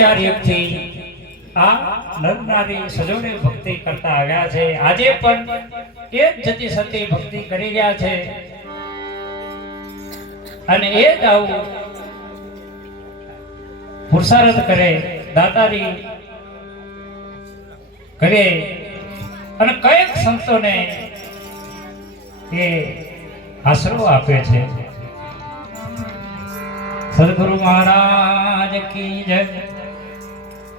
ચાર યુગથી આ નરનારી સજોડે ભક્તિ કરતા આવ્યા છે. આજે પણ એ જ જતી સતી ભક્તિ કરી રહ્યા છે અને એ જ આવું પુરુષાર્થ કરે, દાતારી કરે અને કઈક સંતોને એ આશરો આપે છે. સદગુરુ મહારાજ કી જય.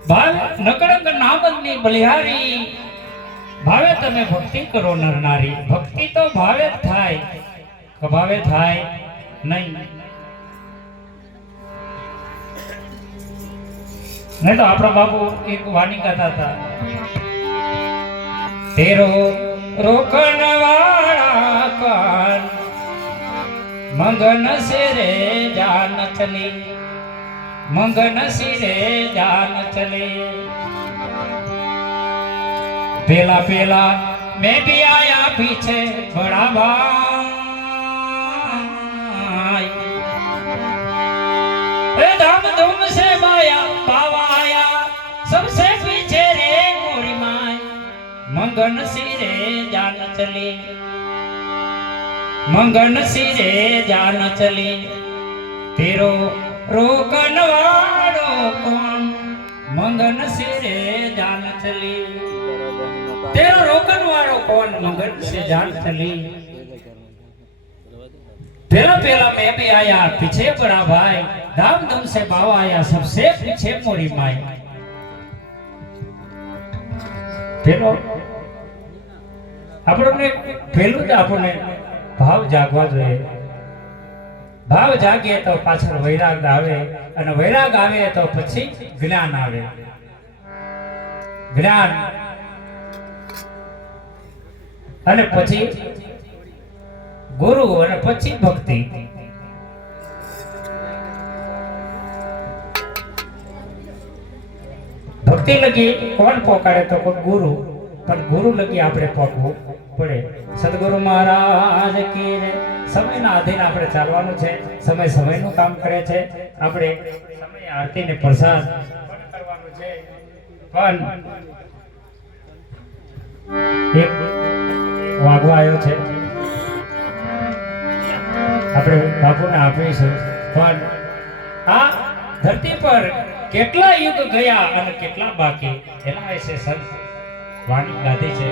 ભાવ નકળંગ નામની બલિહારી, ભાવે તમે ભક્તિ કરો નર નારી. ભક્તિ તો ભાવે જ થાય, ભાવે થાય નહીં. નહીં તો આપણા બાપુ એક વાણી કહેતા હતા, તેરો રોકણ વાળા કાન મંગન સિરે જાન ચલી, મંગન સિરે જાન ચલી. પેલા પેલા मैं भी आया पीछे बड़ा भाई, धाम धूम से बाया बाबा आया सबसे पीछे रे मोरी माई. मंगन सिरे जान चली, मंगन सिरे जान चली. तेरो रोकन वालो कौन, मंगन सिरे जान चली. तेरो रोकन वालो कौन, मंगन से जान चली. पहला पहला मैं भी आया पीछे बड़ा भाई, धाम धूम से बाबा आया सबसे पीछे मोरी माई. પેલો આપણને પહેલું તો આપણને ભાવ જાગવા જોઈએ. ભાવ જાગે તો પાછળ વૈરાગ આવે અને વૈરાગ આવે તો પછી જ્ઞાન આવે. જ્ઞાન અને પછી ગુરુ અને પછી ભક્તિ. ભક્તિ લગી કોણ પોકાડે તો કોઈ ગુરુ, પણ ગુરુ લગી આપણે પોકવું પડે. સદગુરુ મહારાજ કી જય. સમયના આધીન આપણે ચાલવાનું છે. સમય સમયનું કામ કરે છે. આપણે સમય આરતીને પ્રસાદ કરવાનું છે. પણ એક વાગવા આવ્યો છે, આપણે બાપુને આપીશું. પણ આ ધરતી પર કેટલા યુગ ગયા અને કેટલા બાકી એના વિશે સંત વાણી ગાધી છે.